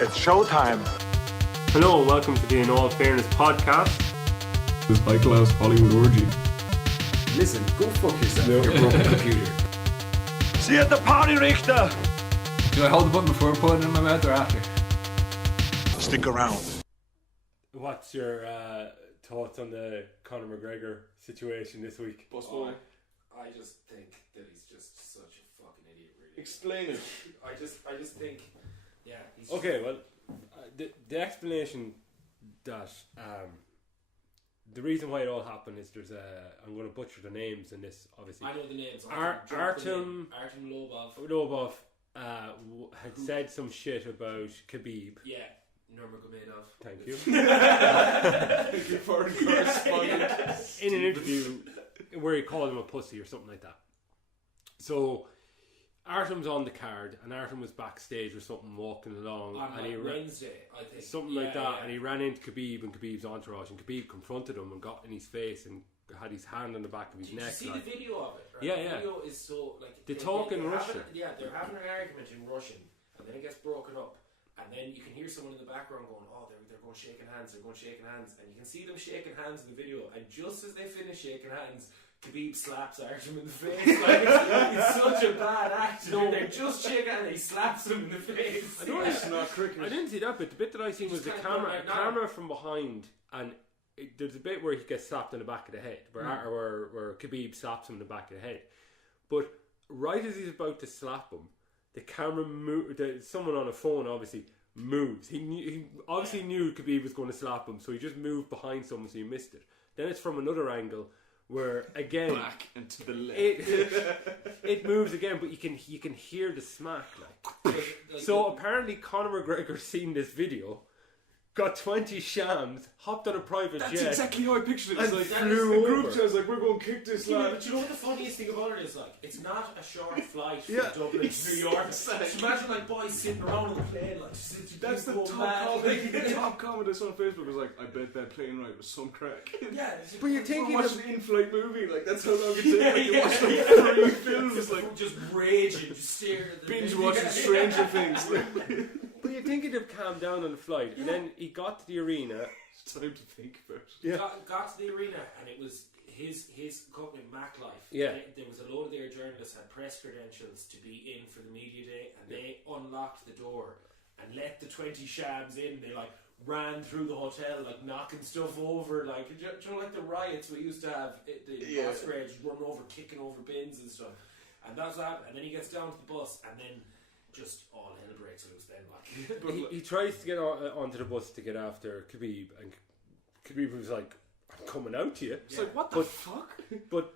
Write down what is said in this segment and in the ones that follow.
It's showtime. Hello and welcome to the In All Fairness podcast. This high-class Hollywood orgy. Listen, go fuck yourself, your broken computer. See you at the party, Richter. Do I hold the button before I put it in my mouth or after? Stick around. What's your thoughts on the Conor McGregor situation this week? Boss boy. I just think that he's just such a fucking idiot, really. Explain it. I just think, yeah. He's Okay, well, the explanation that the reason why it all happened is there's I'm going to butcher the names in this, obviously. I know the names. Artem Lobov. Lobov had said some shit about Khabib. Yeah, Nurmagomedov. Thank you. Thank you for correspondent. In an interview where he called him a pussy or something like that. So Artem's on the card, and Artem was backstage or something walking along On and like he Wednesday, I think. something like that, and he ran into Khabib and Khabib's entourage, and Khabib confronted him and got in his face and had his hand on the back of his neck. Did you see the video of it? Right? Yeah, the yeah. video is so like They talk in they're Russian. They're having an argument in Russian, and then it gets broken up, and then you can hear someone in the background going, "Oh, they're going shaking hands, and you can see them shaking hands in the video, and just as they finish shaking hands, Khabib slaps Artem in the face. Like it's such a bad act. No, they're just shaking hands and he slaps him in the face. I don't It's not cricket. I didn't see that bit. The bit that I seen was the camera from behind, and there's a bit where he gets slapped in the back of the head, where Khabib slaps him in the back of the head. But right as he's about to slap him, the camera someone on a phone obviously moves. He obviously knew Khabib was going to slap him, so he just moved behind someone, so he missed it. Then it's from another angle where again Back and to the left. it moves again, but you can hear the smack like. So apparently Conor McGregor seen this video, got 20 shams, hopped on a private That's jet. exactly how I pictured it. It's And like flew the group over. chat was like, we're going to kick this Yeah, lad. but you know what the funniest thing about it is, like, it's not a short flight from Yeah, Dublin to New York. exactly. Just imagine like boys sitting around on the plane, like That's the going top mad. comment. The top comment I saw on Facebook was like, I bet that plane ride was some crack. Yeah, But you're thinking We're of, watching an in-flight movie, like that's how long it takes. Yeah, Like, you yeah, watch like yeah. 3 films, like just raging, just staring at the binge thing. watching Yeah. Stranger Things. Like, but you're thinking of calm down on the flight, and then he got to the arena. it's time to think about it. Got to the arena, and it was his company, MacLife. Yeah. There was a load of their journalists had press credentials to be in for the media day, and they unlocked the door and let the 20 shams in. They like ran through the hotel, like knocking stuff over, like do you know, like the riots we used to have. The bus raids run over, kicking over bins and stuff, and that's that. And then he gets down to the bus, and then just all hell breaks loose. Then like He tries to get onto the bus to get after Khabib, and Khabib was like, "I'm coming out to you." It's like, what the fuck? But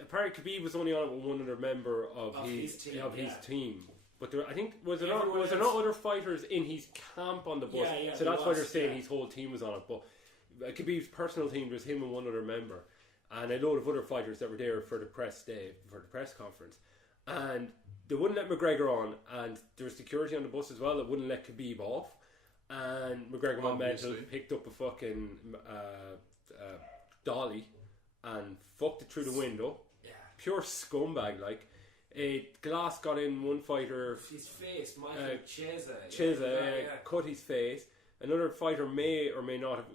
apparently Khabib was only on it with one other member of his team. But I think was there not other fighters in his camp on the bus? Yeah, so there that's why was, they're saying yeah. his whole team was on it. But Khabib's personal team, there's him and one other member, and a load of other fighters that were there for the press conference, and they wouldn't let McGregor on, and there was security on the bus as well that wouldn't let Khabib off, and McGregor went mental, picked up a fucking dolly and fucked it through the window. yeah. Pure scumbag, like. A glass got in one fighter. His face, Michael Chiesa. Chiesa cut his face. Another fighter may or may not have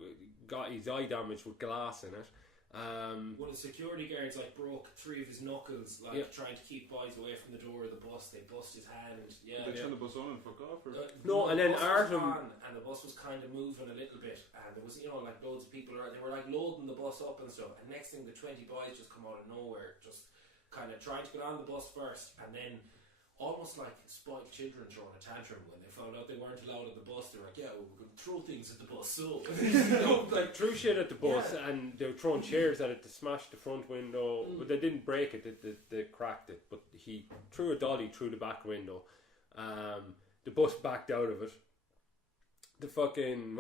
got his eye damaged with glass in it. One of the security guards like broke 3 of his knuckles, like trying to keep boys away from the door of the bus. They bust his hand. Yeah, They turn the bus on and fuck off. Or? No, and the then bus was Artem- on, and the bus was kind of moving a little bit, and there was like loads of people around. They were like loading the bus up and stuff. And next thing, the 20 boys just come out of nowhere, just kind of trying to get on the bus first, and then almost like spoiled children throwing a tantrum when they found out they weren't allowed at the bus. They're like, yeah, well, we're going to throw things at the bus. So like threw shit at the bus, and they were throwing chairs at it to smash the front window. But they didn't break it; they cracked it. But he threw a dolly through the back window. The bus backed out of it. The fucking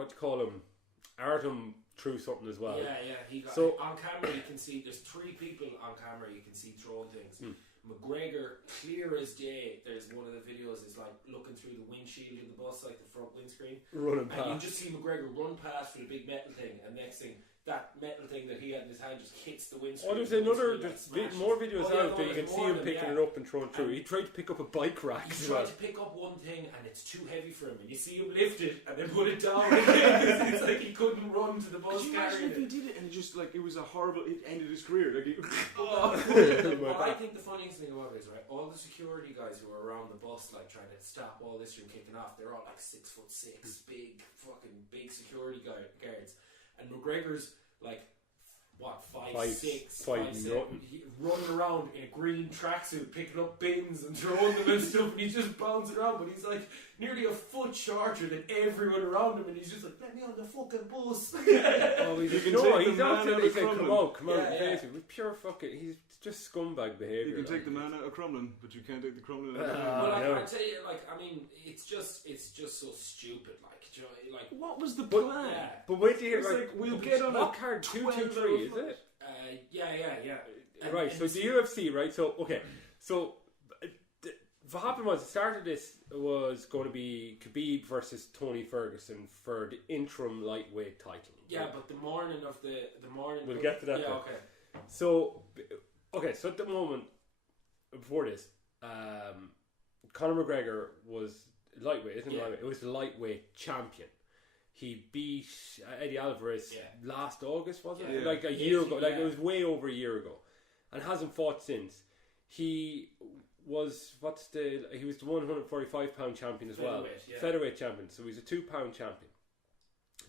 Artem threw something as well. Yeah, he got So- on camera. You can see there's 3 people on camera. You can see throwing things. McGregor, clear as day. There's one of the videos is like looking through the windshield of the bus, like the front windscreen, Running and you past. just see McGregor run past with a big metal thing, and next thing that metal thing that he had in his hand just hits the windscreen. Oh, there's the another. windscreen, There's smashes. more videos Oh, yeah, out that you can there's see more him of them, picking yeah. it up and throwing through. He tried to pick up a bike rack He as tried well. to pick up one thing and it's too heavy for him, and you see him lift it and then put it down again. It's like he couldn't run to the bus Could you imagine carrying if he it. did it and it just like it was a horrible? It ended his career. Like, What I think the funniest thing about it is, right, all the security guys who are around the bus, like trying to stop all this from kicking off, they're all like 6'6", big security guards, and McGregor's like what 5'6", nothing. running around in a green tracksuit, picking up bins and throwing them and stuff, and he's just bouncing around, but he's like nearly a foot shorter than everyone around him, and he's just like, let me on the fucking bus. Oh, he's can no, take he's the man out out there. of He's like, come Crumlin. out, Yeah, yeah. basically, with pure fucking. He's just scumbag behaviour. you can take like. the man out of Crumlin, but you can't take the Crumlin out of the Ah. But man. I know. I tell you, like, I mean, it's just so stupid. Like, do you know, like, What was the But- plan? yeah, But wait till you hear It's right. like, we'll get on what a card 2, 2, 12 3 is hour it? yeah. And- Right, and so the UFC, right? So okay, so what happened was the start of this was going to be Khabib versus Tony Ferguson for the interim lightweight title. yeah, but the morning of the morning. We'll get to that Yeah, then. okay. So okay, so at the moment before this, Conor McGregor was lightweight, isn't it? Yeah. Lightweight? It was the lightweight champion. He beat Eddie Alvarez last August, wasn't it? Yeah. Like a year ago. Like yeah. it was way over a year ago, and hasn't fought since. He was he was the 145-pound champion as well, Featherweight, yeah. featherweight champion. So he's a 2-pound champion,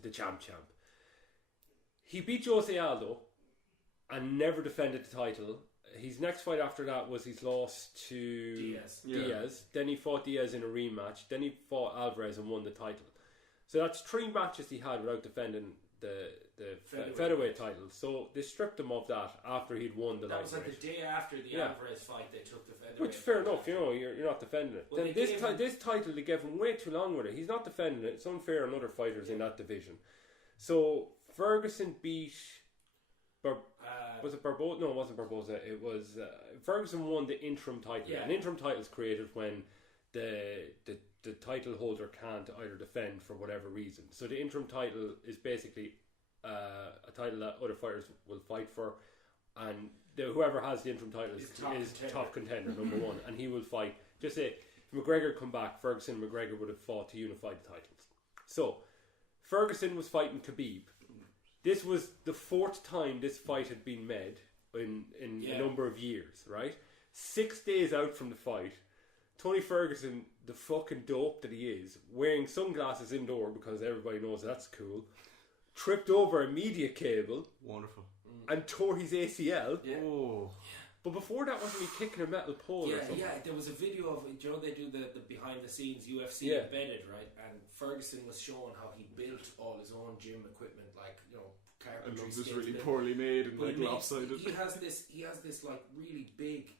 the champ. He beat Jose Aldo, and never defended the title. His next fight after that was he's lost to Diaz. Yeah. Diaz. Then he fought Diaz in a rematch. Then he fought Alvarez and won the title. So that's 3 matches he had without defending the featherweight title. So they stripped him of that after he'd won the That was like lightweight. the day after the Yeah. Alvarez fight. They took the featherweight. Which fair enough, you know, you're not defending it. Well, Then they gave him- this title they gave him way too long with it. He's not defending it. It's unfair on other fighters in that division. So Ferguson beat. Was it Barboza? No, it wasn't Barboza. It was Ferguson won the interim title. Yeah. An interim title is created when the title holder can't either defend for whatever reason. So the interim title is basically a title that other fighters will fight for, and whoever has the interim title is top contender number one, and he will fight. Just say if McGregor come back, Ferguson and McGregor would have fought to unify the titles. So Ferguson was fighting Khabib. This was the 4th time this fight had been made in a number of years, right? 6 days out from the fight, Tony Ferguson, the fucking dope that he is, wearing sunglasses indoor because everybody knows that's cool, tripped over a media cable Wonderful. and tore his ACL. Yeah. Oh. But before that, wasn't he kicking a metal pole or something? Yeah, there was a video of, you know, they do the behind the scenes UFC Yeah. embedded, right? And Ferguson was showing how he built all his own gym equipment, like, you know, And carpentry. it was just skills, really but- poorly made and but like he makes- lopsided. He has this like really big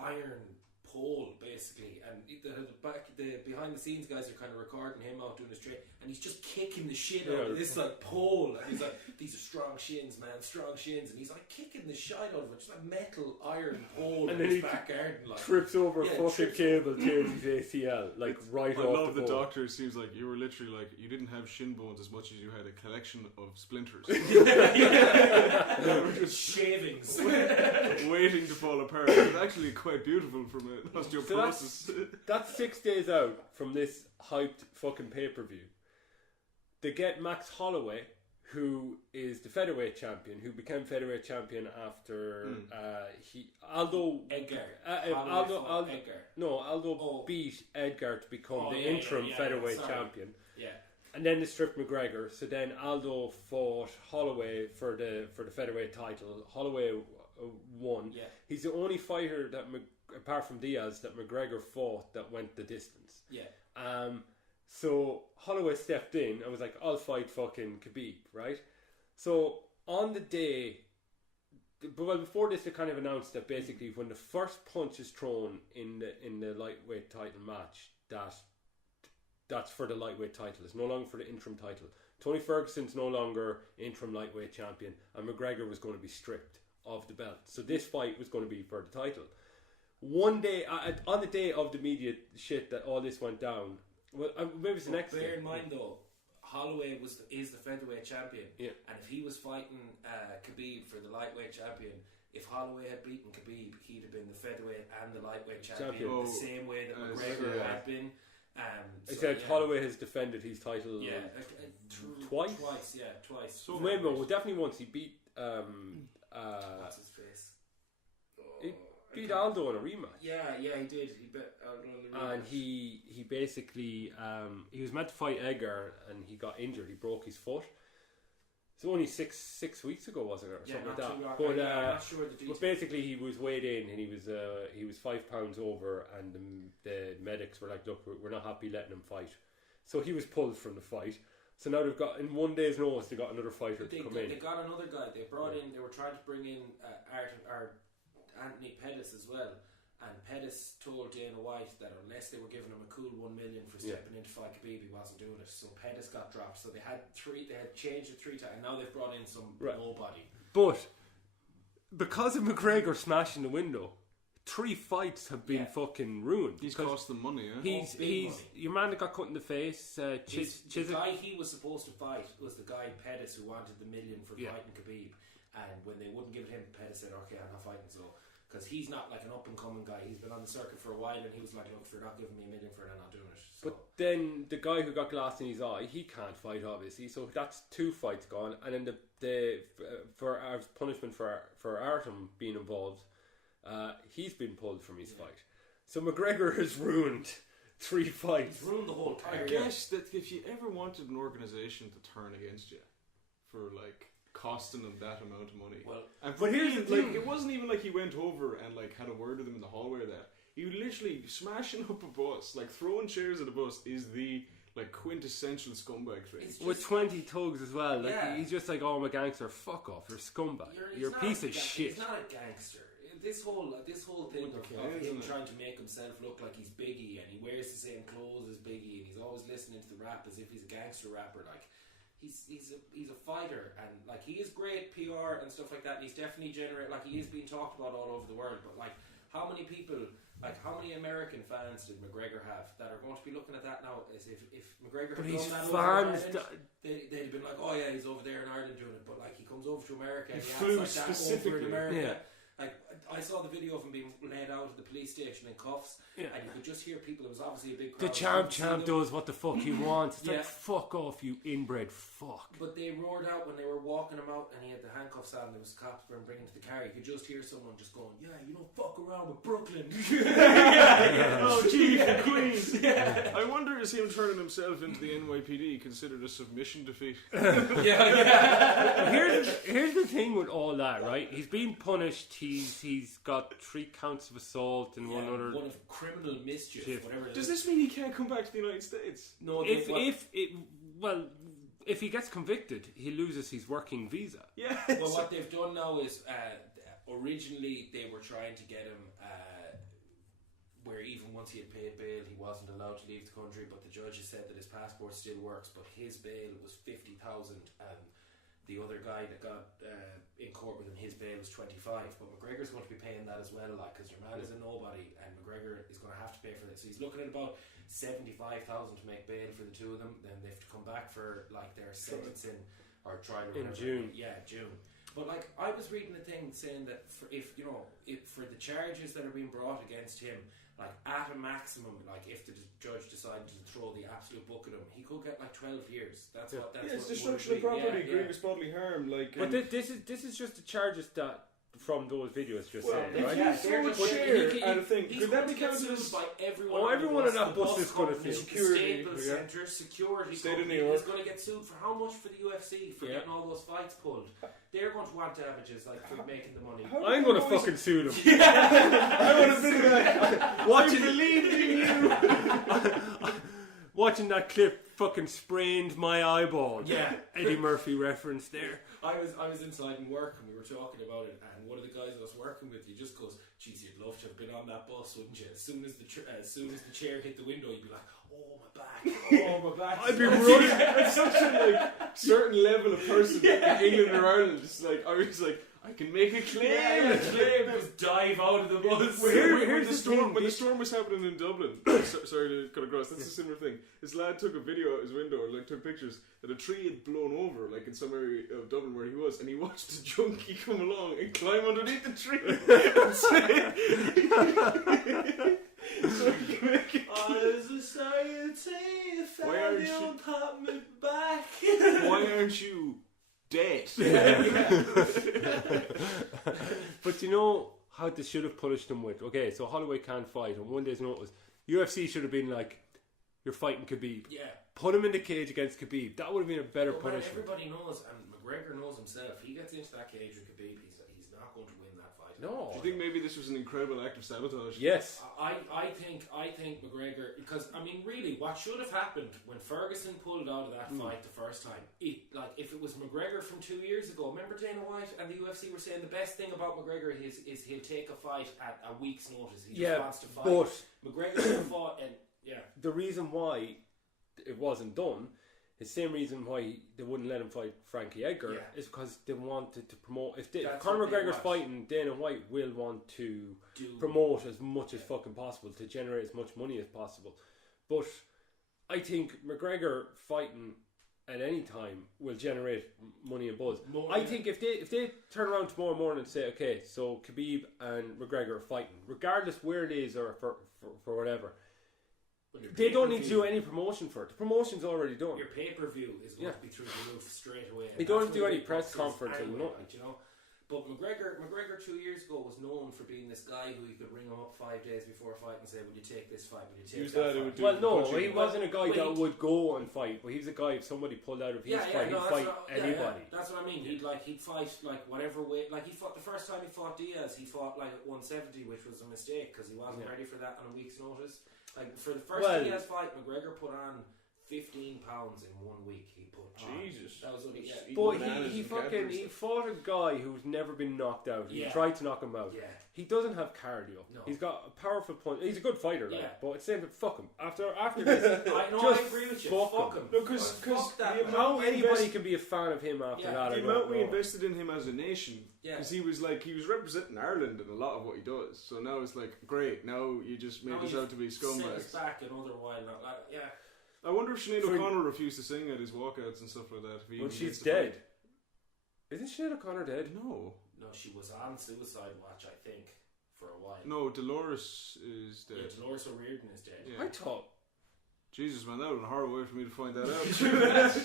iron pole basically, and the behind the scenes guys are kind of recording him out doing his trade, and he's just kicking the shit out of this like pole, and he's like, these are strong shins, man, strong shins, and he's like kicking the shit out of it, just like metal iron pole And in then his he back garden, like. Trips over Yeah, a fucking trips cable, tears his ACL, like right I off love the board. doctor. It seems like you were literally like you didn't have shin bones as much as you had a collection of splinters Shavings. waiting to fall apart. It's actually quite beautiful from an osteoporosis. That's 6 days out from this hyped fucking pay-per-view. They get Max Holloway, who is the featherweight champion, who became featherweight champion after Aldo Edgar. Aldo beat Edgar to become the yeah, interim yeah, featherweight sorry. champion. Yeah. And then they stripped McGregor. So then Aldo fought Holloway for the featherweight title. Holloway won. Yeah. He's the only fighter that, apart from Diaz, that McGregor fought that went the distance. Yeah. So Holloway stepped in and was like, I'll fight fucking Khabib, right? So on the day, well, before this, they kind of announced that basically when the first punch is thrown in the lightweight title match, that's for the lightweight title. It's no longer for the interim title. Tony Ferguson's no longer interim lightweight champion, and McGregor was going to be stripped of the belt. So this fight was going to be for the title. One day, on the day of the media shit that all this went down, well, maybe it's the next Bear day. in mind though, Holloway is the featherweight champion, Yeah. and if he was fighting Khabib for the lightweight champion, if Holloway had beaten Khabib, he'd have been the featherweight and the lightweight champion, Oh, the same way that McGregor had been. Except Holloway has defended his title twice. Twice. So well, definitely once he beat what's his face? he beat Aldo in a rematch. Yeah, he did. He beat Aldo in the rematch. And he basically he was meant to fight Edgar and he got injured. He broke his foot. It's only six weeks ago, wasn't it, or something like that? Too long. But I'm not sure the details. but basically, he was weighed in and he was 5 pounds over, and the medics were like, "Look, we're not happy letting him fight." So he was pulled from the fight. So now they've got, in 1 day's notice, they got another fighter to come in. They got another guy. They brought in. They were trying to bring in Anthony Pettis as well. And Pettis told Dana White that unless they were giving him a cool $1 million for stepping in to fight Khabib, he wasn't doing it. So Pettis got dropped. So they had changed it 3 times, and now they've brought in some nobody. But because of McGregor smashing the window, 3 fights have been fucking ruined. He's cost them money, yeah? He's money. your man that got cut in the face. The Chisholm. guy he was supposed to fight was the guy Pettis who wanted the $1 million for fighting Khabib, and when they wouldn't give it him, Pettis said, "Okay, I'm not fighting." So because he's not like an up and coming guy, he's been on the circuit for a while, and he was like, "Look, if you're not giving me $1 million for it, I'm not doing it." So. But then the guy who got glass in his eye, he can't fight, obviously. So that's 2 fights gone, and then the for as punishment for Artem being involved, he's been pulled from his fight. So McGregor has ruined 3 fights. He's ruined the whole career. I guess that if you ever wanted an organisation to turn against you for like costing them that amount of money, but here's the thing: it wasn't even like he went over and like had a word with them in the hallway. That he literally smashing up a bus, like throwing chairs at a bus, is the like quintessential scumbag thing. with 20 thugs as well. Like he's just like, "Oh, I'm a gangster. Fuck off. You're a scumbag. You're a piece of shit." He's not a gangster. This whole thing of him trying to make himself look like he's Biggie, and he wears the same clothes as Biggie, and he's always listening to the rap as if he's a gangster rapper. Like he's a fighter, and like he is great PR and stuff like that. And he's definitely he is being talked about all over the world. But like, how many people, like how many American fans did McGregor have that are going to be looking at that now as if McGregor had done that over in Ireland, they'd have been like, "Oh yeah, he's over there in Ireland doing it." But like he comes over to America and he acts like that over in America. Like, I saw the video of him being led out of the police station in cuffs, and you could just hear people. It was obviously a big crowd. The champ does what the fuck he wants. It's like, fuck off, you inbred fuck. But they roared out when they were walking him out, and he had the handcuffs on. There was cops bringing him to the car. You could just hear someone just going, "Yeah, you don't fuck around with Brooklyn." Oh, gee, Queens. I wonder is him turning himself into the NYPD considered a submission defeat? Here's the thing with all that, right? He's been punished. He's got 3 counts of assault and one of criminal mischief, whatever it is. Does this mean he can't come back to the United States? No. If he gets convicted, he loses his working visa. Yeah. Well, what they've done now is originally they were trying to get him where even once he had paid bail, he wasn't allowed to leave the country. But the judge has said that his passport still works, but his bail was 50,000, and the other guy that got in court with him, his bail was 25. But McGregor's going to be paying that as well, like, because your man is a nobody, and McGregor is going to have to pay for this. So he's looking at about 75,000 to make bail for the 2 of them. Then they have to come back for like their sentencing or trial or whatever. June. Yeah, June. But like, I was reading a thing saying that if for the charges that are being brought against him, like at a maximum, like if the judge decided to throw the absolute book at him, he could get like 12 years. That's what. It's destruction of property, grievous bodily harm. Like, but this is just the charges that from those videos just saying, if right? you throw a chair at a thing, could that be counted as by everyone? Oh, everyone in that bus is going to feel security, center, security. State of New He's York. going to get sued for how much for the UFC for getting all those fights pulled? They're going to want damages, like for making the money. I'm going to fucking sue them. I would have been like, watching, believed in you. Watching that clip fucking sprained my eyeball. Yeah. Eddie Murphy reference there. I was inside in work and we were talking about it, and one of the guys I was working with, he just goes, "Geez, you'd love to have been on that bus, wouldn't you? As soon as the chair hit the window, you'd be like, oh my back, oh my back." I'd be running. It's such a like certain level of person in England or Ireland. It's like I was like, I can make a claim. Yeah, just dive out of the bus. When the storm was happening in Dublin, sorry to cut across, that's a similar thing. This lad took a video out his window, or like took pictures, that a tree had blown over, like in some area of Dublin where he was, and he watched a junkie come along and climb underneath the tree and say, so he can make it. Oh, society, Why aren't you- don't pop me back. Why aren't you dead? But you know how they should have punished him with? Okay, so Holloway can't fight on one day's notice. UFC should have been like, you're fighting Khabib. Yeah. Put him in the cage against Khabib. That would have been a better But man, punishment. everybody knows, and McGregor knows himself, he gets into that cage with Khabib, he's not going to win that fight. No. Do you think maybe this was an incredible act of sabotage? Yes. I think McGregor, because I mean really what should have happened when Ferguson pulled out of that fight the first time, if it was McGregor from 2 years ago, remember Dana White and the UFC were saying the best thing about McGregor is he'll take a fight at a week's notice. He just wants to fight. But McGregor should have fought, and the reason why it wasn't done, the same reason why they wouldn't let him fight Frankie Edgar, is because they wanted to promote. If Conor what they McGregor's want. fighting, Dana White will want to promote as much as fucking possible to generate as much money as possible. But I think McGregor fighting at any time will generate money and buzz. I think if they turn around tomorrow morning and say, okay, so Khabib and McGregor are fighting, regardless where it is or for whatever, they don't need to do any promotion for it. The promotion's already done. your pay-per-view is going to be through the roof straight away. They don't do any press conference or nothing. Like, you know. But McGregor 2 years ago was known for being this guy who you could ring him up 5 days before a fight and say, "Would you take this fight? Would you take that fight?" Well, no, he wasn't a guy that would go and fight, but he was a guy if somebody pulled out of his fight, he'd fight anybody. That's what I mean. He'd fight like whatever weight. Like he fought the first time he fought Diaz, he fought like at 170, which was a mistake because he wasn't ready for that on a week's notice. Like for the first Diaz fight, McGregor put on 15 pounds in 1 week. He put Jesus. That was only But he fought a guy who's never been knocked out. He tried to knock him out. Yeah. He doesn't have cardio. No. He's got a powerful punch. He's a good fighter, but it's saying, fuck him. After this, I agree with you. Fuck him. No, because how anybody can be a fan of him after that. The amount we invested in him as a nation, Yeah. because he was representing Ireland in a lot of what he does. So now it's like, great. Now you just made us out to be Send us scumbags. back another while. I wonder if Sinead O'Connor refused to sing at his walkouts and stuff like that. Well, she's dead. Isn't Sinead O'Connor dead? No, she was on suicide watch, I think, for a while. no, Dolores is dead. Yeah, Dolores O'Riordan is dead. Yeah. I thought. Jesus, man, that would have been a horrible way for me to find that out.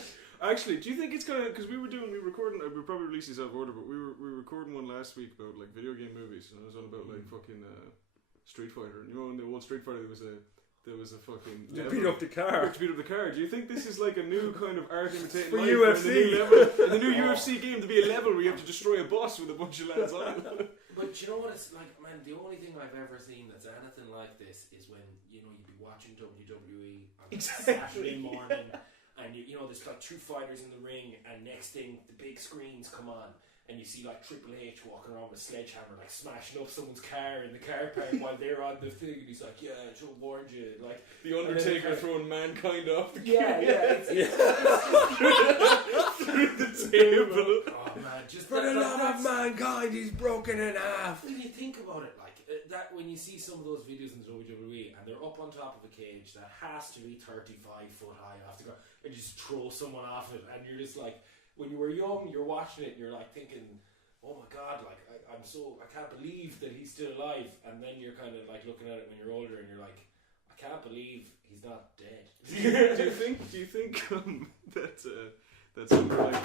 Actually, do you think it's gonna? Because we were recording. We'll probably release these out of order, but we were recording one last week about like video game movies, and it was all about like fucking Street Fighter. And you know, in the old Street Fighter, there was a fucking You beat up the car. To beat up the car. Do you think this is like a new kind of art imitating For life UFC? in the new UFC game to be a level where you have to destroy a boss with a bunch of lads on it? But you know what it's like, man? The only thing I've ever seen that's anything like this is when you'd be watching WWE on Saturday morning, and you know there's like two fighters in the ring, and next thing the big screens come on. And you see like Triple H walking around with a sledgehammer, like smashing up someoe's car in the car park while they're on the thing, and he's like, "Yeah, Joe warned you." Like the Undertaker throwing Mankind off the through the table. Oh man, just For the love of mankind, he's broken in half. When you think about it, like that, when you see some of those videos in the WWE and they're up on top of a cage that has to be 35 foot high off the ground, and you just throw someone off it, and you're just like. When you were young, you're watching it and you're like thinking, oh my god, like I can't believe that he's still alive. And then you're kind of like looking at it when you're older and you're like, I can't believe he's not dead. Do you think that somewhere like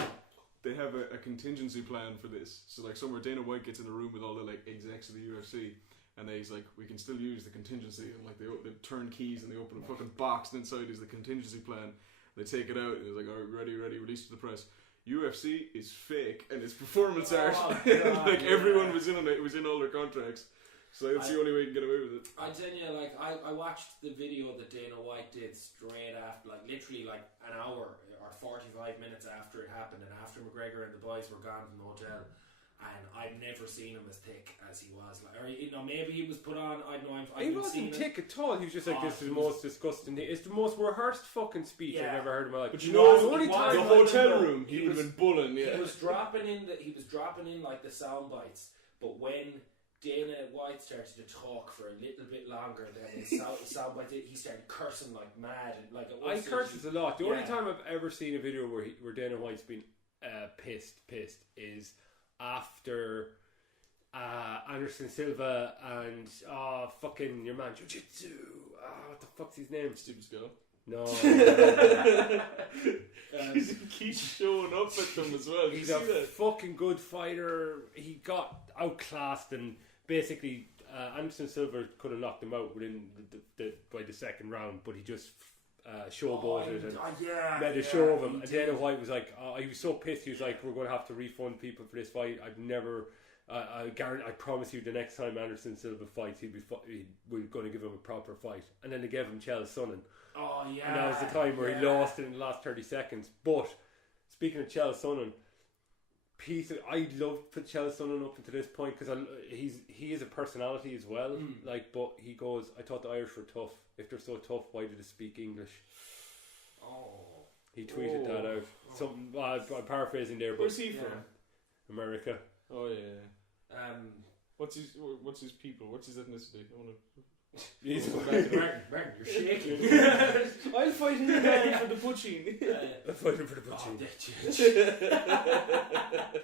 they have a contingency plan for this? So like somewhere Dana White gets in a room with all the like execs of the UFC, and he's like, we can still use the contingency, and like they turn keys and they open a fucking box, and inside is the contingency plan. They take it out and it's like, all right, ready, release to the press. UFC is fake and it's performance art. Like everyone was in on it. It was in all their contracts. So that's the only way you can get away with it. I tell you, like I watched the video that Dana White did straight after, like literally like an hour or 45 minutes after it happened, and after McGregor and the boys were gone from the hotel, And I've never seen him as thick as he was. Like, or maybe he was put on. I don't know. He wasn't thick at all. He was just like, this is the most disgusting thing. It's the most rehearsed fucking speech I've ever heard in my life. But you know, the only time the hotel room, he would have been bullying. Yeah, he was dropping in like the sound bites. But when Dana White started to talk for a little bit longer than his sound bite, he started cursing like mad. Like I curses a lot. The only time I've ever seen a video where Dana White's been pissed is after Anderson Silva and fucking your man Jiu-Jitsu. What the fuck's his name? Steven Scott. No. He keeps showing up at them as well. He's a fucking good fighter. He got outclassed and basically Anderson Silva could have knocked him out within by the second round, but he just showboated and made a show of him. And Dana White was like, he was so pissed. He was like, "We're going to have to refund people for this fight. I've never. I promise you, the next time Anderson Silva fights, we're going to give him a proper fight." And then they gave him Chael Sonnen. Oh yeah. And that was the time where he lost it in the last 30 seconds. But speaking of Chael Sonnen, I love Chael Sonnen up until this point because he is a personality as well. Like, but he goes, "I thought the Irish were tough. If they're so tough, why do they speak English?" Oh. He tweeted that out. Something I'm paraphrasing there, but where's he from? America. Oh yeah. What's his people? What's his ethnicity? I want to. He's Martin, you're shaking. I'll fight him for the butching. I'm fighting for the butching.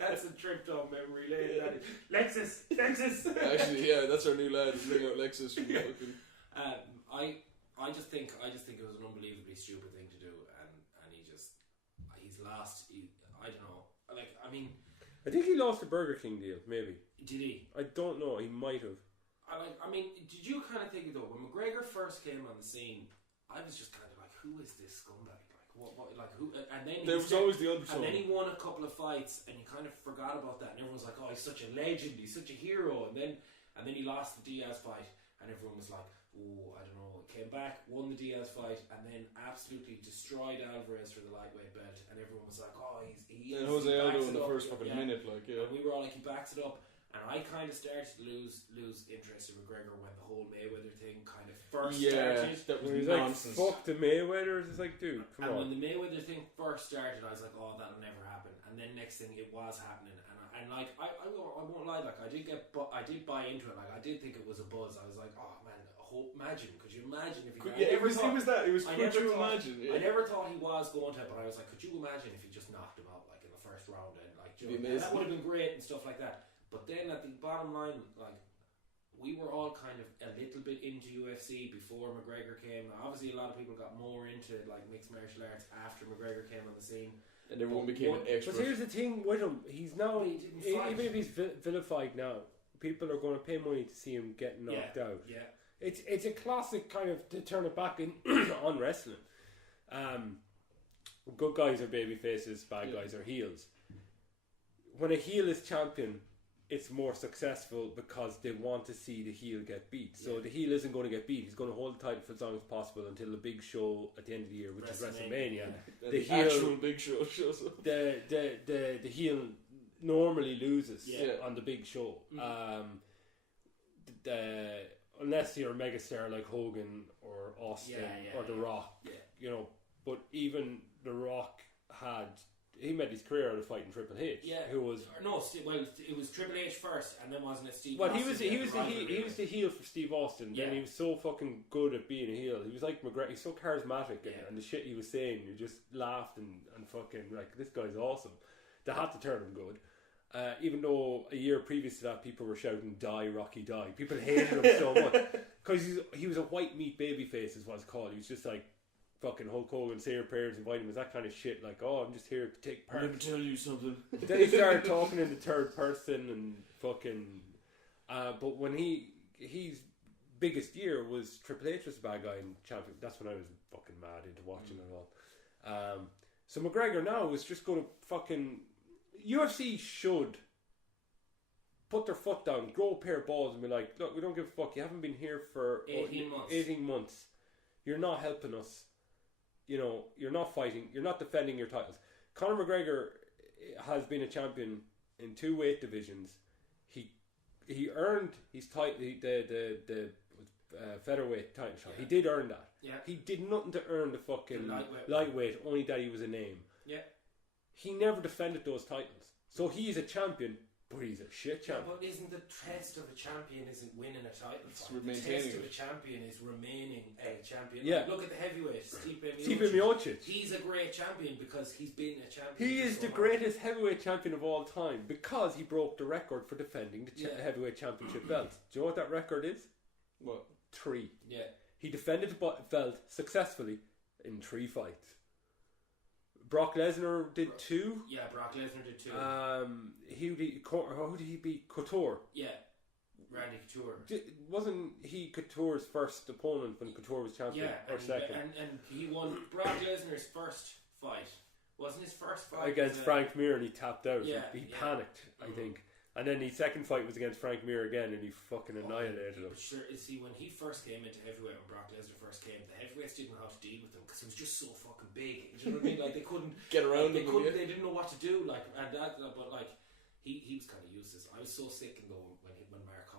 That's a trip down memory lane. That is. Lexus. Actually, yeah, that's our new lad. Bring out Lexus from fucking. I just think it was an unbelievably stupid thing to do, and he's lost. I don't know. Like, I mean, I think he lost the Burger King deal. Maybe did he? I don't know. He might have. I mean, did you kind of think though when McGregor first came on the scene? I was just kind of like, who is this scumbag? Like, what like who? And then there was always the undertone. And then he won a couple of fights, and you kind of forgot about that. And everyone was like, oh, he's such a legend, he's such a hero. And then he lost the Diaz fight, and everyone was like, oh, I don't know. Came back, won the Diaz fight, and then absolutely destroyed Alvarez for the lightweight belt. And everyone was like, oh, he and Jose Aldo in the first fucking minute, like, yeah. And we were all like, he backs it up. And I kind of started to lose interest in McGregor when the whole Mayweather thing kind of first started. That was Like, nonsense. fuck the Mayweathers. It's like, dude, come on. And when the Mayweather thing first started, I was like, oh, that'll never happen. And then next thing, it was happening. And like, I won't lie, like, I did buy into it. Like, I did think it was a buzz. I was like, oh man, imagine. Could you imagine if he? It was that. It was. Could you imagine? I never thought he was going to, but I was like, could you imagine if he just knocked him out like in the first round and like, that would have been great and stuff like that. But then at the bottom line, like, we were all kind of a little bit into UFC before McGregor came. Obviously, a lot of people got more into like mixed martial arts after McGregor came on the scene, and everyone became an expert. But here's the thing with him: he's now, even if he's vilified now, people are going to pay money to see him get knocked out. Yeah, it's a classic kind of to turn it back in on wrestling. Good guys are baby faces, bad guys are heels. When a heel is champion, it's more successful because they want to see the heel get beat. So the heel isn't going to get beat. He's going to hold the title for as long as possible until the big show at the end of the year, which is WrestleMania. Yeah. The heel, actual big show shows up. The heel normally loses on the big show. Unless you're a megastar like Hogan or Austin or The Rock. Yeah. You know, but even The Rock he made his career out of fighting Triple H. Yeah, who was it was Triple H first, and then wasn't it Steve? Well, Austin he was the heel for Steve Austin. Then he was so fucking good at being a heel. He was like McGregor. He's so charismatic, and the shit he was saying, you just laughed and fucking like, this guy's awesome. They had to turn him good. Even though a year previous to that, people were shouting "Die, Rocky, die." People hated him so much because he was a white meat babyface, is what it's called. He was just like fucking Hulk Hogan, say your prayers, invite him, as that kind of shit. Like, oh, I'm just here to take part. Let me tell you something. Then he started talking in the third person and fucking. But when his biggest year was Triple H was a bad guy and champion. That's when I was fucking mad into watching it all. So McGregor now is just going to fucking. UFC should put their foot down, grow a pair of balls, and be like, look, we don't give a fuck. You haven't been here for 18 months. You're not helping us. You know, you're not fighting. You're not defending your titles. Conor McGregor has been a champion in 2 weight divisions. He earned his title, the featherweight title shot. Yeah. He did earn that. Yeah. He did nothing to earn the fucking The lightweight, only that he was a name. Yeah. He never defended those titles. So he's a champion, but he's a shit Yeah, champion. but isn't the test of a champion isn't winning a title It's fight? The maintaining test of it. a champion is remaining a champion. Yeah. Like, look at the heavyweight, Stipe Stipe Miocic. Miocic. He's a great champion because he's been a champion. He for is so the long. greatest heavyweight champion of all time because he broke the record for defending the Yeah. heavyweight championship belt. Do you know what that record is? What? 3. Yeah. He defended the belt successfully in 3 fights. Brock Lesnar did 2. Yeah, Brock Lesnar did 2. How did he beat Couture? Yeah. Randy Couture. Wasn't he Couture's first opponent when Couture was champion? Yeah, Or second? and he won Brock Lesnar's first fight. Wasn't his first fight Against Frank Mir, and he tapped out. Yeah, He yeah. panicked, I think. And then his second fight was against Frank Mir again, and he fucking annihilated him. But sure, see, when he first came into heavyweight, when Brock Lesnar first came, the heavyweights didn't know how to deal with him because he was just so fucking big. Do you know what I mean? Like they couldn't Get around They him, couldn't. yeah. They didn't know what to do. Like and that, but like he was kind of useless. I was so sick and though when Mark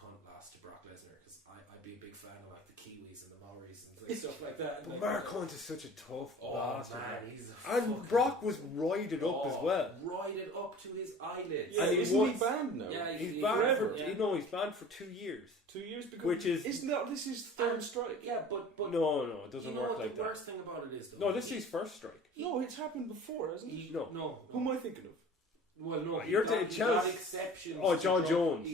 Hunt lost to Brock Lesnar because I'd be a big fan of like the Kiwis and the Maoris and like, stuff like that. But Like, Mark Hunt is such a tough bastard. man, he's a And fucking- Brock was roided up as well. Roided up to his eyelids. Yeah, And he isn't was- he banned now? Yeah, He's He's banned forever. for, Yeah. he's banned for 2 years. 2 years because Which is- isn't that this is third strike? Yeah, but No, it you doesn't know work what like the that. worst thing about it is though? No, this is his first strike. No, it's happened before, hasn't it? No. Who am I thinking of? Well, no, You're he taking got Chelsea. exceptions. Oh, to John drug- Jones.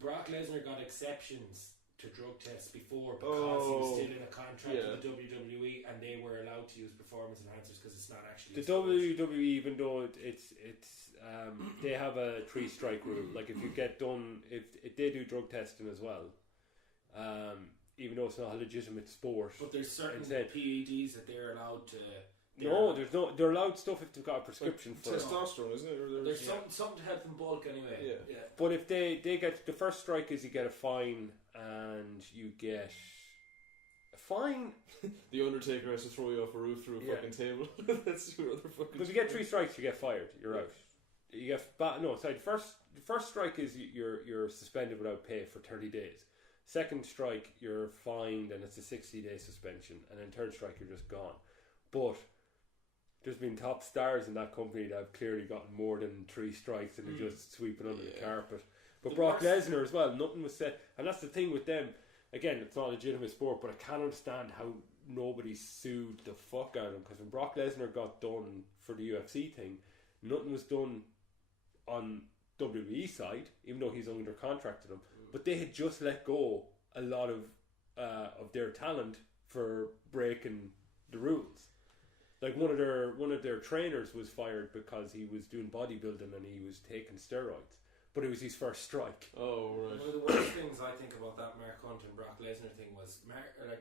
Brock Lesnar got exceptions to drug tests before because he Oh, was still in a contract yeah. with the WWE and they were allowed to use performance enhancers because it's not actually The steroids. WWE, even though it's they have a 3 strike rule. Like if you get done, if they do drug testing as well, even though it's not a legitimate sport. But there's certain Instead. PEDs that they're allowed to. No, there's no. They're allowed stuff if they've got a prescription for it. Testosterone, isn't it? Or There's something to help them bulk anyway. Yeah. But if they get the first strike is you get a fine and you get a fine. The Undertaker has to throw you off a roof through a Yeah. fucking table. That's your other fucking. But if you get 3 strikes, you get fired. You're out. You get the first strike is you're suspended without pay for 30 days. Second strike, you're fined and it's a 60-day suspension. And then third strike, you're just gone. But there's been top stars in that company that have clearly gotten more than 3 strikes and they're just sweeping under the carpet. But The Brock worst- Lesnar as well, nothing was said. And that's the thing with them. Again, it's not a legitimate sport, but I can't understand how nobody sued the fuck out of him. Because when Brock Lesnar got done for the UFC thing, nothing was done on WWE side, even though he's under contract to them. But they had just let go a lot of their talent for breaking the rules. Like one of their trainers was fired because he was doing bodybuilding and he was taking steroids. But it was his first strike. Oh right. One of the worst things I think about that Mark Hunt and Brock Lesnar thing was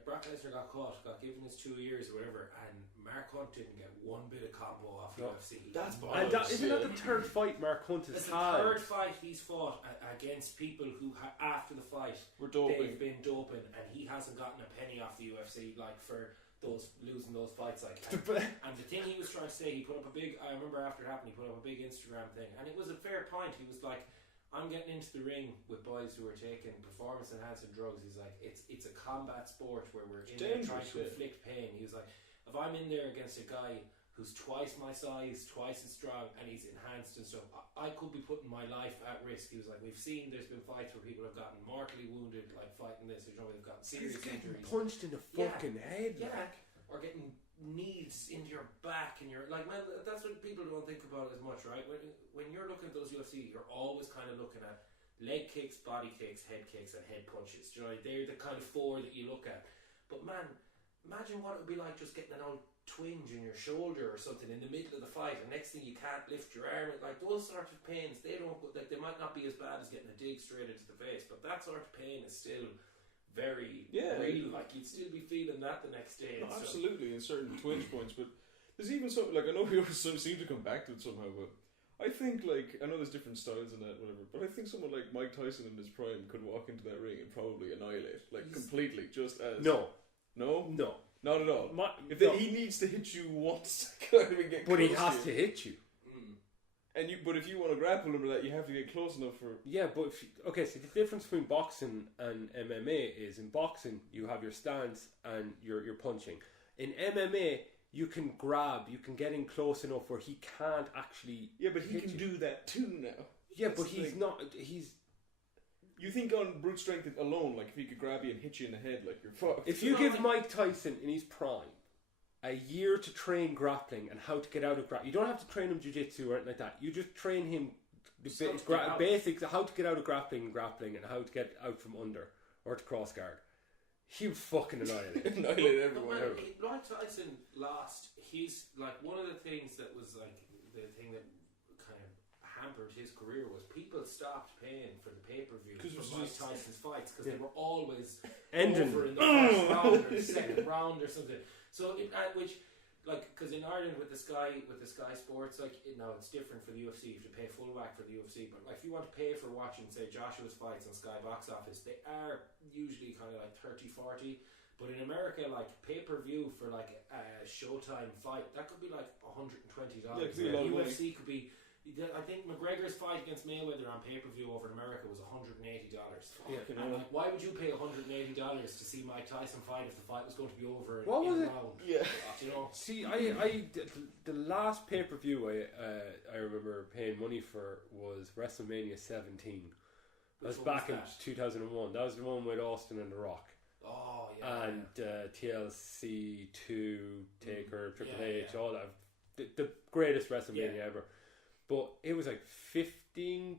Brock Lesnar got caught, got given his 2 years or whatever, and Mark Hunt didn't get one bit of combo off No. UFC. That's And isn't that the third fight Mark Hunt has It's the had? third fight he's fought against people who, after the fight, We're doping. they've been doping, and he hasn't gotten a penny off the UFC, like for losing those fights. Like, and the thing he was trying to say, he put up I remember after it happened, he put up a big Instagram thing, and it was a fair point. He was like, I'm getting into the ring with boys who are taking performance enhancing drugs. He's like, it's a combat sport where we're in there trying to inflict pain. He was like, if I'm in there against a guy who's twice my size, twice as strong, and he's enhanced and stuff, I could be putting my life at risk. He was like, we've seen there's been fights where people have gotten mortally wounded, like fighting this, or they've gotten serious injuries. Punched in the fucking head. Yeah, or getting knees into your back, and you're like, man, that's what people don't think about as much, right? When you're looking at those UFC, you're always kind of looking at leg kicks, body kicks, and head punches. Do you know, they're the kind of 4 that you look at. But man, imagine what it would be like just getting an old twinge in your shoulder or something in the middle of the fight, and next thing you can't lift your arm. Like those sort of pains, they might not be as bad as getting a dig straight into the face, but that sort of pain is still very real. Like you'd still be feeling that the next day. No, absolutely, in certain twinge points, but there's even something like I know we always seem to come back to it somehow, but I think like I know there's different styles in that, whatever. But I think someone like Mike Tyson in his prime could walk into that ring and probably annihilate, like completely, just as No, not at all. He needs to hit you once, but he has to hit you. But if you want to grapple him, that you have to get close enough for. Yeah, but so the difference between boxing and MMA is in boxing you have your stance and you're punching. In MMA you can grab, you can get in close enough where he can't actually. Yeah, but he hit can you. do that too now. Yeah, That's but the he's thing. not. He's. You think on brute strength alone, like if he could grab you and hit you in the head, like you're fucked. If you give Mike Tyson in his prime a year to train grappling and how to get out of grappling, you don't have to train him jiu-jitsu or anything like that. You just train him the basics, how to get out of grappling, and how to get out from under or to cross guard. He would fucking annihilate it. Annihilate everyone. Mike Tyson lost. He's like one of the things that was like the thing that kind of hampered his career was people stopped paying for the pay-per-view for Mike Tyson's fights because they were always Ending over in the first round or the second round or something. So because in Ireland with the Sky Sports, now it's different for the UFC. You have to pay full whack for the UFC, but like if you want to pay for watching say Joshua's fights on Sky Box Office, they are usually kind of like 30-40. But in America, like pay-per-view for like a Showtime fight, that could be like $120. Yeah, UFC could be. I think McGregor's fight against Mayweather on pay-per-view over in America was $180. Yeah. And like, why would you pay $180 to see Mike Tyson fight if the fight was going to be over What in was a it? round? Yeah. You know? See, the last pay-per-view I remember paying money for was WrestleMania 17. That was back in 2001. That was the one with Austin and The Rock. Oh yeah. And TLC 2, Taker, Triple H, all that. The greatest WrestleMania ever. But it was like £15.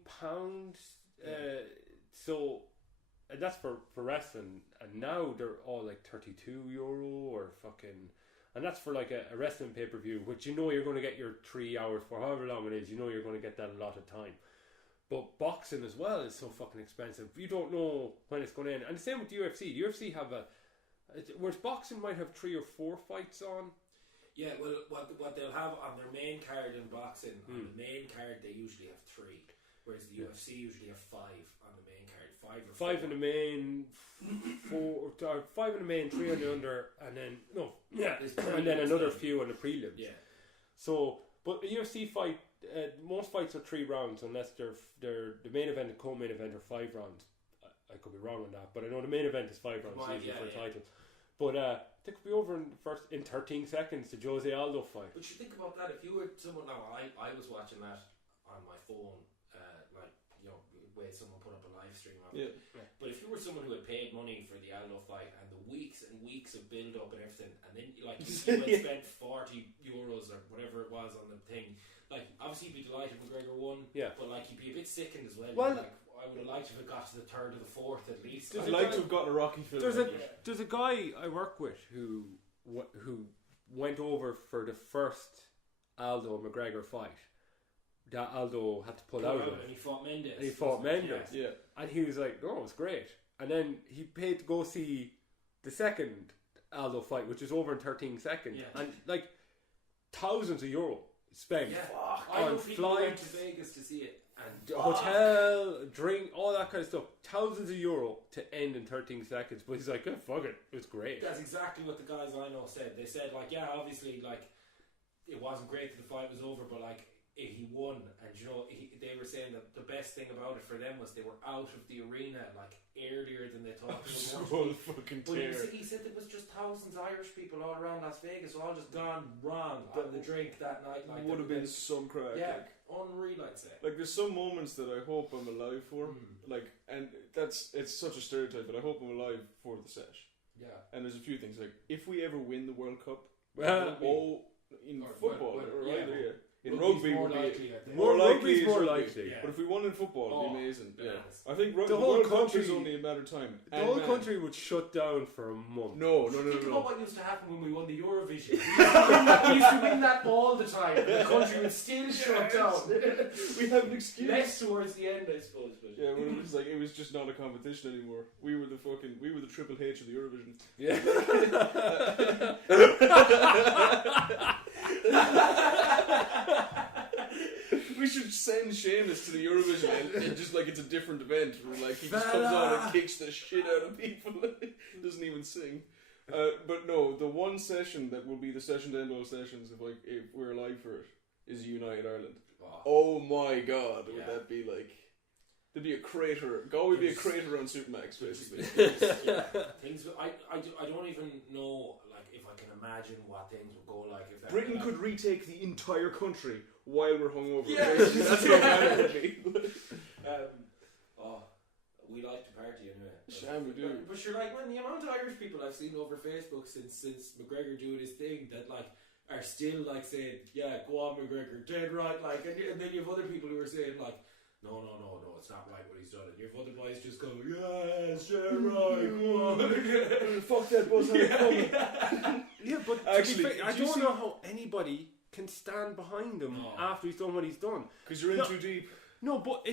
So, and that's for wrestling. And now they're all like €32 or fucking. And that's for like a wrestling pay per view, which you know you're going to get your 3 hours for however long it is. You know you're going to get that a lot of time. But boxing as well is so fucking expensive. You don't know when it's going to end. And the same with the UFC. The UFC have whereas boxing might have 3 or 4 fights on. Yeah, well, what they'll have on their main card in boxing, on the main card they usually have 3, whereas the UFC usually have 5 on the main card. 5 in the main, 4, 5 in the main, 3 on the under, and then and then another few on the prelims. Yeah. So, but a UFC fight, most fights are 3 rounds unless they're the main event and co-main event are 5 rounds. I could be wrong on that, but I know the main event is 5 rounds usually for a title. But they could be over in 13 seconds the Jose Aldo fight. But you think about that, if you were someone now, I was watching that on my phone, where someone put up a live stream of it. Yeah. But if you were someone who had paid money for the Aldo fight and the weeks and weeks of build up and everything, and then you had spent €40 or whatever it was on the thing, like obviously you'd be delighted McGregor won, but like you'd be a bit sickened as well. Like, I would have liked if it got to the 3rd or the 4th at least. I'd like to have gotten a Rocky film. There's a guy I work with who went over for the first Aldo McGregor fight that Aldo had to pull out of. And he fought Mendes. Yeah. And he was like, "Oh, it was great." And then he paid to go see the second Aldo fight, which is over in 13 seconds, and like thousands of euro spent on flights, to Vegas to see it. And hotel, drink, all that kind of stuff. Thousands of euro to end in 13 seconds. But he's like, oh, fuck it. It was great. That's exactly what the guys I know said. They said, like, yeah, obviously, like, it wasn't great that the fight was over, but, like, he won. And, they were saying that the best thing about it for them was they were out of the arena, like, earlier than they thought they were. But he said there was just thousands of Irish people all around Las Vegas, all just gone wrong on the drink that night. Like, would have been some crack. Yeah, unreal, I'd say. Like, there's some moments that I hope I'm alive for. Like, and it's such a stereotype, but I hope I'm alive for the sesh. Yeah. And there's a few things, like, if we ever win the World Cup, in football, in rugby, more would likely, be more likely. More likely. But if we won in football, it'd be amazing. Yeah. I think the the whole World Cup country is only a matter of time. The whole country would shut down for a month. No. Think about what used to happen when we won the Eurovision. We used to win that all the time. And the country would still shut down. We have an excuse. Less towards the end, I suppose. But yeah, well, it was just not a competition anymore. We were the Triple H of the Eurovision. Yeah. We should send Seamus to the Eurovision and just like it's a different event where like he just comes on and kicks the shit out of people. Doesn't even sing. But no, the one session that will be the session to end all sessions if we're alive for it is United Ireland. Oh. Oh my god, would Yeah. that be like? There'd be a crater. Galway would be a crater on Supermax, basically. Yeah, things. I don't even know like if I can imagine what things would go like if that Britain like, could retake the entire country while we're hungover. Yeah. Basically. That's how bad it would be. We like to party anyway. Sham, we do. But you're like, man, the amount of Irish people I've seen over Facebook since McGregor doing his thing that like are still like saying, yeah, go on McGregor, dead right, like, and then you have other people who are saying like, no, it's not right what he's done. And you have other boys just go, yes, dead right, go on. Fuck that bus. Yeah, but Actually, I don't know how anybody can stand behind him after he's done what he's done. Because you're in too deep. No, but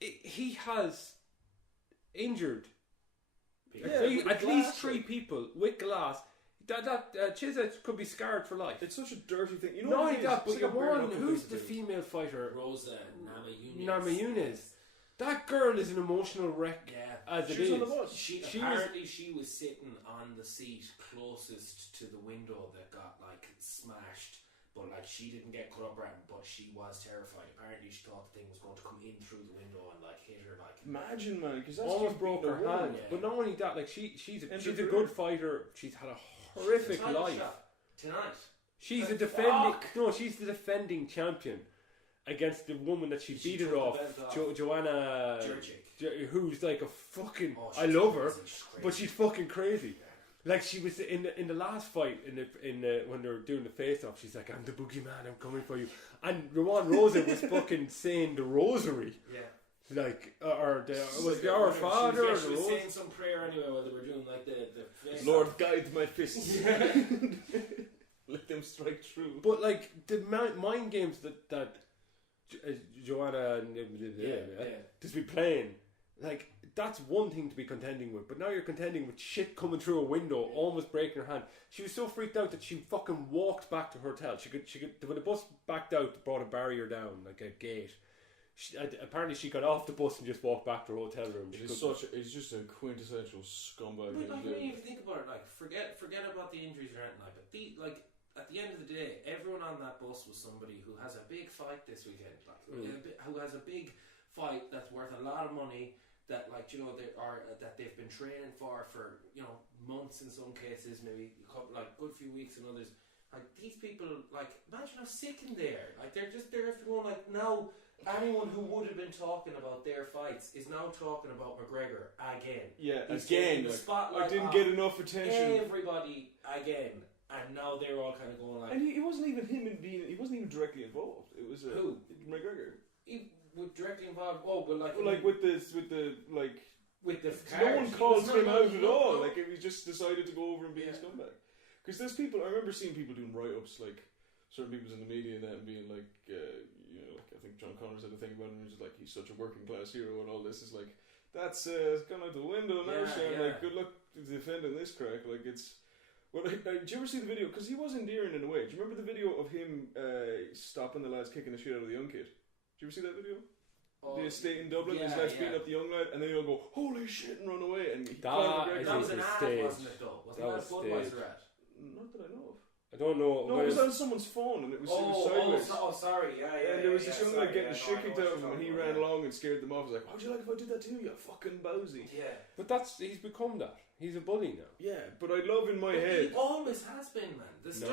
he has injured at least 3 people with glass. That Chisholm could be scarred for life. It's such a dirty thing. You know Not what only it is? that, but It's you like a burn won. up Who's of the things. female fighter? Rosa Namajunas. That girl is an emotional wreck. Yeah. As it She was is. on the bus. She was sitting on the seat closest to the window that got like smashed, but like she didn't get cut up right, but she was terrified. Apparently, she thought the thing was going to come in through the window and like hit her. Like Imagine, man, because that's almost just broke beating her a woman. hand. Yeah. But not only that, like she's a career. good fighter. She's had a horrific Title life. shot tonight. She's The a defending. fuck? No, she's the defending champion against the woman that she She beat it took the off, belt off. Joanna, Jurczyk. who's like a fucking. Oh, I she's love her, crazy, she's crazy. but she's fucking crazy. Like she was in the last fight in the when they were doing the face off. She's like, "I'm the boogeyman. I'm coming for you." And Rowan Rosa was fucking saying the rosary. Yeah. Like, or was the Like, Our whatever, Father or she the was Rose? saying some prayer anyway while they were doing like the face Lord, off. guide my fists. Let them strike true. But like the mind games that Joanna and just be playing, like that's one thing to be contending with. But now you're contending with shit coming through a window, almost breaking her hand. She was so freaked out that she fucking walked back to her hotel. She could when the bus backed out, brought a barrier down like a gate. Apparently she got off the bus and just walked back to her hotel room. It's just a quintessential scumbag. But like when you think about it, like forget about the injuries or anything like that. Like at the end of the day, everyone on that bus was somebody who has a big fight this weekend, like who has a big fight that's worth a lot of money. That like that they've been training for months in some cases, maybe a couple like good few weeks in others. Like these people, like imagine how sick in there. Like they're going like now. Anyone who would have been talking about their fights is now talking about McGregor again. Yeah, He's again. taking the Like, spotlight I didn't off get enough attention. everybody again, and now they're all kind of going like, And he wasn't even he wasn't even directly involved. It was Who? McGregor. he was directly involved. Oh, but like, With the car, no one he called was him not- out at no, all. no. Like he just decided to go over and be a scumbag. Because there's people. I remember seeing people doing write-ups, like certain people in the media and that, and being like, like I think John Connor said a thing about him. He was like, he's such a working class hero, and all this is like, that's gone out the window now. Yeah, Sean. yeah. Like, good luck defending this crack. Like it's. Well, did you ever see the video? Because he was endearing in a way. Do you remember the video of him stopping the lads kicking the shit out of the young kid? Did you ever see that video? The estate in Dublin, his lads beating up the young lad, and then he'll go, holy shit, and run away. And he That was an ad, stage. wasn't it? Though wasn't That that a was Budweiser ad? Not that I know of. I don't know. No, it was on someone's phone, and it was sideways. Sorry, yeah. And there was this young lad getting the shit kicked out of him, and and he ran along and scared them off. He was like, how'd you like if I did that to you, you fucking bowsy? Yeah. But he's become that. He's a bully now. Yeah, but I love in my But head. he always has been, man. The stuff,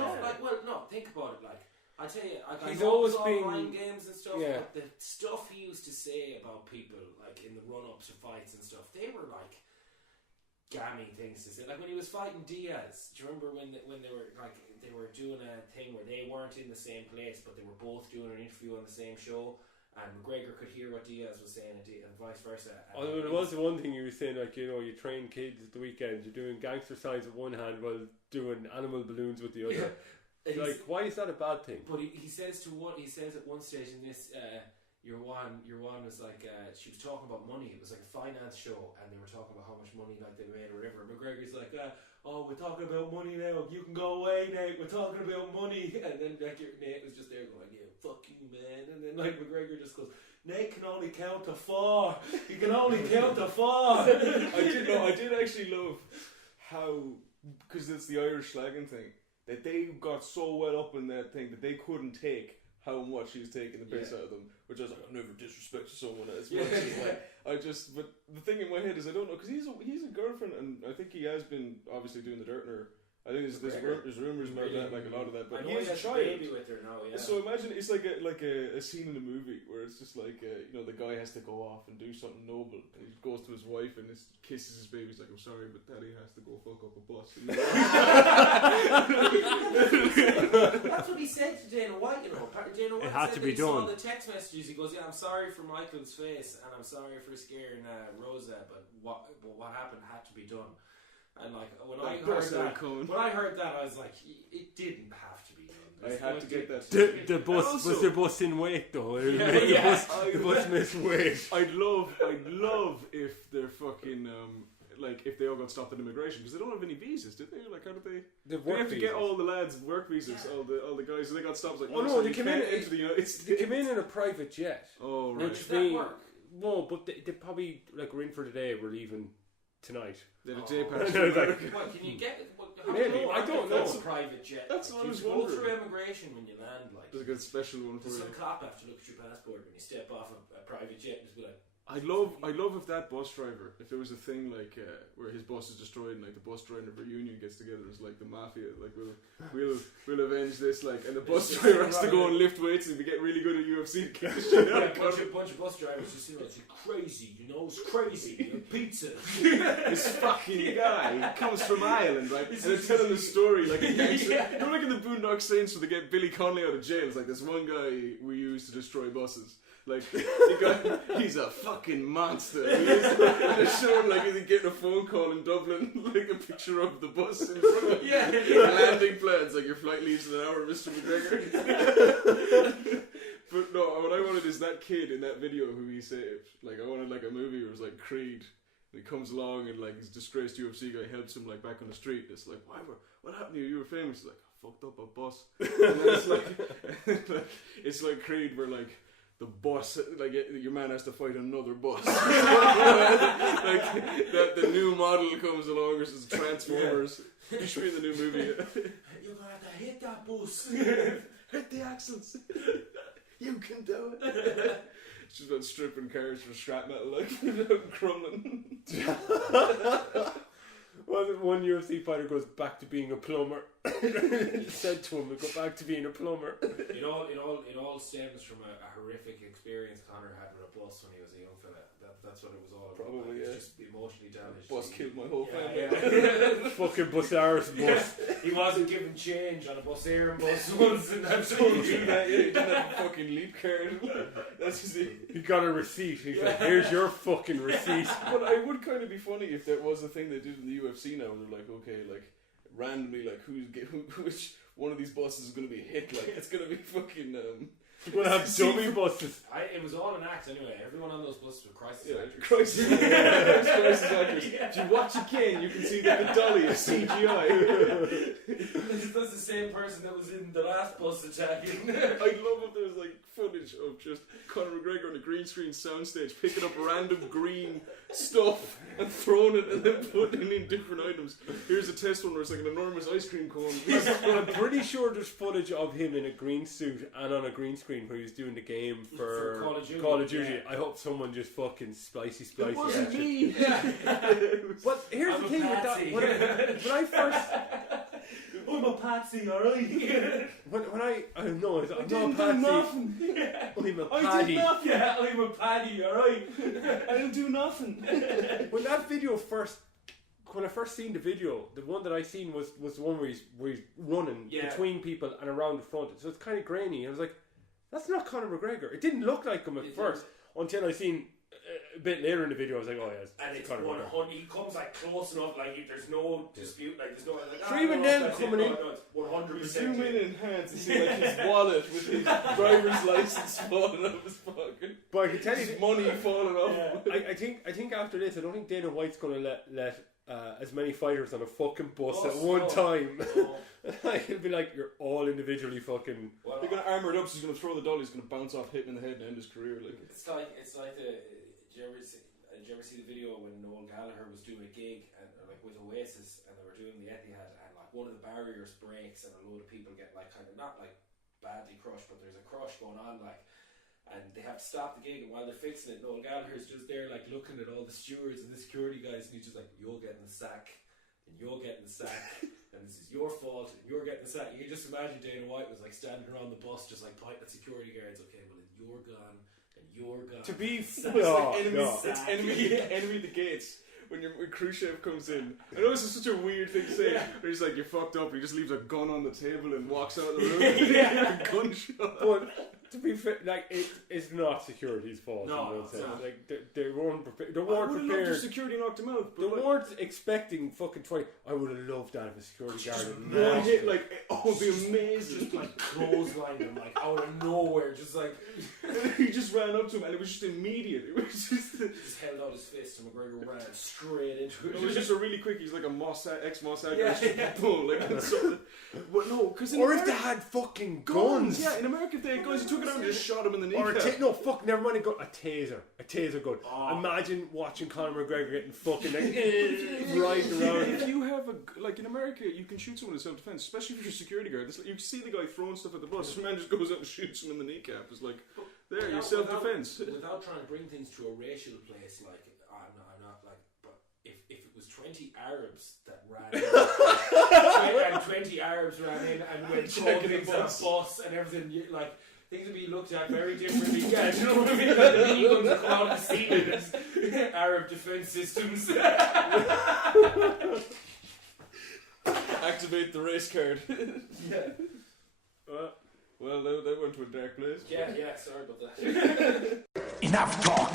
No. think about it, like, I tell you, like, He's I know always it's all been- mind games and stuff, Yeah. but the stuff he used to say about people, like, in the run-ups to fights and stuff, they were, like, gammy things to say. Like, when he was fighting Diaz, do you remember when they were, like, they were doing a thing where they weren't in the same place, but they were both doing an interview on the same show, and McGregor could hear what Diaz was saying, and vice versa. And There was the one thing he was saying, like, you train kids at the weekend, you're doing gangster signs with one hand while doing animal balloons with the other. And Like, why is that a bad thing? But he says at one stage in this, your one was like, she was talking about money. It was like a finance show, and they were talking about how much money like they made or whatever. McGregor's like, oh, we're talking about money now. You can go away, Nate. We're talking about money. And then like Nate was just there going, yeah, fuck you, man. And then like McGregor just goes, Nate can only count to 4. He can only count to 4. I did actually love how, because it's the Irish slagging thing, that they got so well up in that thing that they couldn't take how much he's taking the piss out of them, which I was like, I've never disrespected someone as much as like, but the thing in my head is I don't know, because he's a girlfriend, and I think he has been obviously doing the dirt in her. I think there's rumours about that, like a lot of that, but I know he has a child. baby with her now, yeah. So imagine it's like a scene in a movie where it's just like the guy has to go off and do something noble, and he goes to his wife and kisses his baby. He's like, I'm sorry, but Daddy has to go fuck up a bus. That's what he said to Dana White. Dana White It had said to be that he saw done. the text messages. He goes, "Yeah, I'm sorry for Michael's face, and I'm sorry for scaring Rosa, but what happened had to be done." And like when I heard that, I was like, it didn't have to be done. I had to get that. The bus also, was the bus in weight though. The bus missed weight. I'd love if they're fucking like if they all got stopped at immigration, because they don't have any visas, did they? Like how did they? They have to get all the lads work visas, all the guys. So they got stopped. Like, they came in into the United States. They came in a private jet. Oh right. Does that work? No, but they probably like we're in for the day. We're leaving tonight. They had a day pass. What can you get? Maybe. I don't know. That's a private jet. That's what I was go wondering. through immigration when you land. Like There's a good special one for does you. some cop have to look at your passport when you step off a private jet and just be like, I'd love if that bus driver, if there was a thing like where his bus is destroyed and like the bus driver reunion gets together as like the mafia, like we'll avenge this, like, and the bus driver has to go and lift weights and we get really good at UFC. To kick the shit out of bunch of bus drivers just seem like it's crazy, it's crazy. Pizza. this fucking guy comes from Ireland, right? And they're telling the story like a gangster. You know, like in the Boondock Saints where they get Billy Connolly out of jail. It's like this one guy we used to destroy buses. Like, he's a fucking monster. And they're showing, like, he's getting a phone call in Dublin, like a picture of the bus in front of landing plans, like, your flight leaves in an hour, Mr. McGregor. But no, what I wanted is that kid in that video who he saved. Like, I wanted, like, a movie where it was, like, Creed. And he comes along and, like, his disgraced UFC guy helps him, like, back on the street. It's like, what happened to you? You were famous. He's like, I fucked up a bus. And then it's like, it's like Creed where, like, the bus, like your man has to fight another bus. Like that, the new model comes along, versus Transformers. You should be in the new movie. You're gonna have to hit that bus. Hit the axles. You can do it. It's just about stripping cars for scrap metal, like crumbling. One UFC fighter goes back to being a plumber. He said to him, "Go back to being a plumber." It all stems from a horrific experience Connor had with a bus when he was a young fella. That's what it was all about. Probably, He yeah. was just emotionally damaged. Bus killed my whole family. Yeah. Fucking Busaris bus. He wasn't given change on a bus Aaron bus once, and that's what He didn't have a fucking leap card. That's just it. He got a receipt. He's like, "Here's your fucking receipt." But it would kind of be funny if there was a thing they did in the UFC now, where they're like, okay, like randomly, like which one of these buses is going to be hit? Like it's going to be fucking. We're gonna have dummy buses. It was all an act anyway. Everyone on those buses were crisis actors. Crisis actors. If you watch again, you can see that the dolly is CGI. That's the same person that was in the last bus attacking. I'd love if there was like footage of just Conor McGregor on a green screen soundstage picking up random green stuff and throwing it and then putting it in different items. Here's a test one where it's like an enormous ice cream cone. I'm pretty sure there's footage of him in a green suit and on a green screen where he was doing the game for Call of Duty. Yeah. I hope someone just fucking spicy. It wasn't me. But here's the thing with that. When I first. I'm a patsy, alright? When I'm not a patsy. I'm a I paddy. did nothing. Yeah, I'm a paddy, alright? I didn't do nothing. When that video when I first seen the video, the one that I seen was the one where he's running between people and around the front. So it's kind of grainy. I was like, that's not Conor McGregor. It didn't look like him at first until I seen a bit later in the video. I was like, oh yeah, and it's Conor McGregor. 100. He comes like close enough, like there's no dispute, like there's no. Like, So even then coming in, it's 100%. Zoom in and hands and see like his wallet with his driver's license falling out of his pocket. But I can tell you, His money falling off. Yeah. I think after this, I don't think Dana White's going to let as many fighters on a fucking bus at one time. He'll be like, you're all individually fucking. Well, They're gonna armour it up, so he's gonna throw the dolly, he's gonna bounce off, hit him in the head, and end his career. Like it's like the. Did you ever see the video when Noel Gallagher was doing a gig and like with Oasis and they were doing the Etihad and like one of the barriers breaks and a load of people get like kind of not like badly crushed, but there's a crush going on, like, and they have to stop the gig, and while they're fixing it, Noel Gallagher's just there, like, looking at all the stewards and the security guys, and he's just like, you're getting the sack, and you're getting the sack, and this is your fault, and you're getting the sack. You can just imagine Dana White was like standing around the bus, just like pointing at security guards, okay, well, you're gone, and you're gone. To be Sack. it's like enemy, Sack. it's enemy the gates. When Khrushchev comes in, I know this is such a weird thing to say. But he's like, "You're fucked up." He just leaves a gun on the table and walks out of the room. Yeah. A gunshot. But to be fair, like, it's not security's fault. No, in one it's sense. not. Like they weren't prepared. They I weren't would have loved if prepared. security knocked him out. They But like, weren't expecting fucking 20. I would have loved that if a security guard had one knocked hit, him. like, oh, it'd be amazing. Just like clotheslined him, like out of nowhere, just like He just ran up to him, and it was just immediate. It was just. just held out his fist, and McGregor ran straight into It was just a really quick. He's like a Mossad, ex-Mossad Yeah, guy. Just yeah. boom, like that's something. But no, because in Or if America, they had fucking guns. guns. Yeah, in America, if they had guns, he took it out and just shot him in the Or kneecap. no, fuck, never mind a gun. A taser gun. Oh. Imagine watching Conor McGregor getting fucking like If riding around. If you have like in America, you can shoot someone in self-defense, especially if you're a security guard. This, you see the guy throwing stuff at the bus. This man just goes out and shoots him in the kneecap. It's like, there, you're self-defense. Without trying to bring things to a racial place, like I'm not like, but if it was 20 Arabs that ran in, and 20 Arabs ran in and went Checking the things at bus. a bus and everything, like things would be looked at very differently. Yeah, do you know what I mean? Like the legal would come out and see it as Arab defense systems. Activate the race card. Yeah. Well, that went to a dark place. Yeah, sorry about that. Enough talk.